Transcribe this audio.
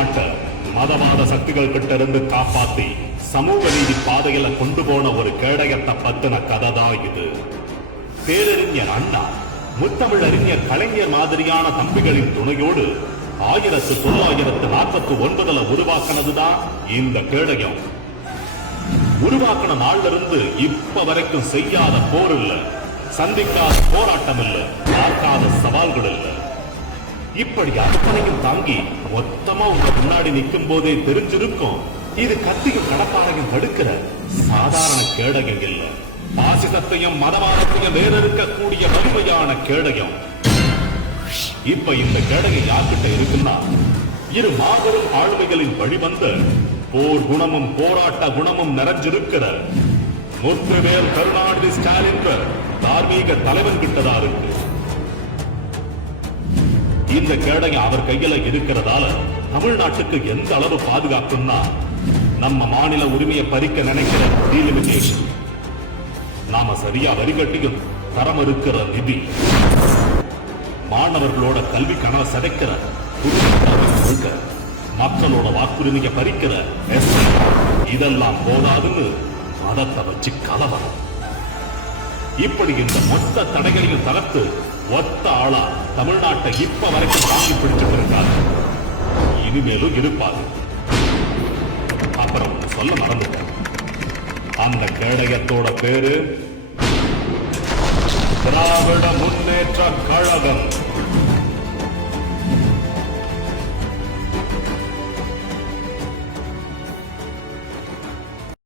தமிழ்நாட்டை மதவாத சக்திகள் கிட்ட இருந்து காப்பாத்தி சமூக நீதி பாதையில கொண்டு போன ஒரு கேடயத்தை பத்தின கதை தான் இது. பேரறிஞர் அண்ணா, முத்தமிழறிஞர் கலைஞர் மாதிரியான தம்பிகளின் துணையோடு 1949 உருவாக்கினதுதான் இந்த கேடயம். உருவாக்கின நாள்ல இருந்து இப்ப வரைக்கும் செய்யாத போர் இல்ல, சந்திக்காத போராட்டம் இல்ல, பார்க்காத சவால்கள் இல்ல. இப்படி அத்தனையும் தாங்கி மொத்தமா உங்க முன்னாடி நிற்கும் போதே தெரிஞ்சிருக்கும் இது கத்தியும் கடப்பாரையும் தடுக்கிற சாதாரண கேடயம் இல்ல, பாசிசத்தையும் மதவாதத்தையும் வேறறுக்கக்கூடிய வலிமையான கேடயம். இப்ப இந்த கேடயம் யார்கிட்ட இருக்குன்னா, இரு மாபெரும் ஆளுமைகளின் வழிவந்த போர் குணமும் போராட்ட குணமும் நிறைஞ்சிருக்கிற முத்துவேல் கருணாநிதி ஸ்டாலின் தார்மீக தலைவன் கிட்டதா இருக்கு. இந்த கேடயம் அவர் கையில இருக்கிறதால தமிழ்நாட்டுக்கு எந்த அளவு பாதுகாப்புன்னா, நம்ம மாநில உரிமையை பறிக்க நினைக்கிற டீலிமிட்டேஷன், நாம சரியா வரி கட்டியும் தரம் இருக்கிற நிதி, மாணவர்களோட கல்வி கனவை சிதைக்கிற மக்களோட வாக்குரிமையை பறிக்கிற இதெல்லாம் போதாதுன்னு மதத்தை வச்சு கலவரம். இப்படி இந்த மொத்த தடைகளையும் தகர்த்து ஒத்த ஆளா தமிழ்நாட்டை இப்ப வரைக்கும் தாங்கி பிடிச்சிட்டு இருக்காரு, இனிமேலும் இருப்பாரு. அப்புறம் சொல்ல மறந்துட்டேன், அந்த கேடயத்தோட பேரு திராவிட முன்னேற்ற கழகம்.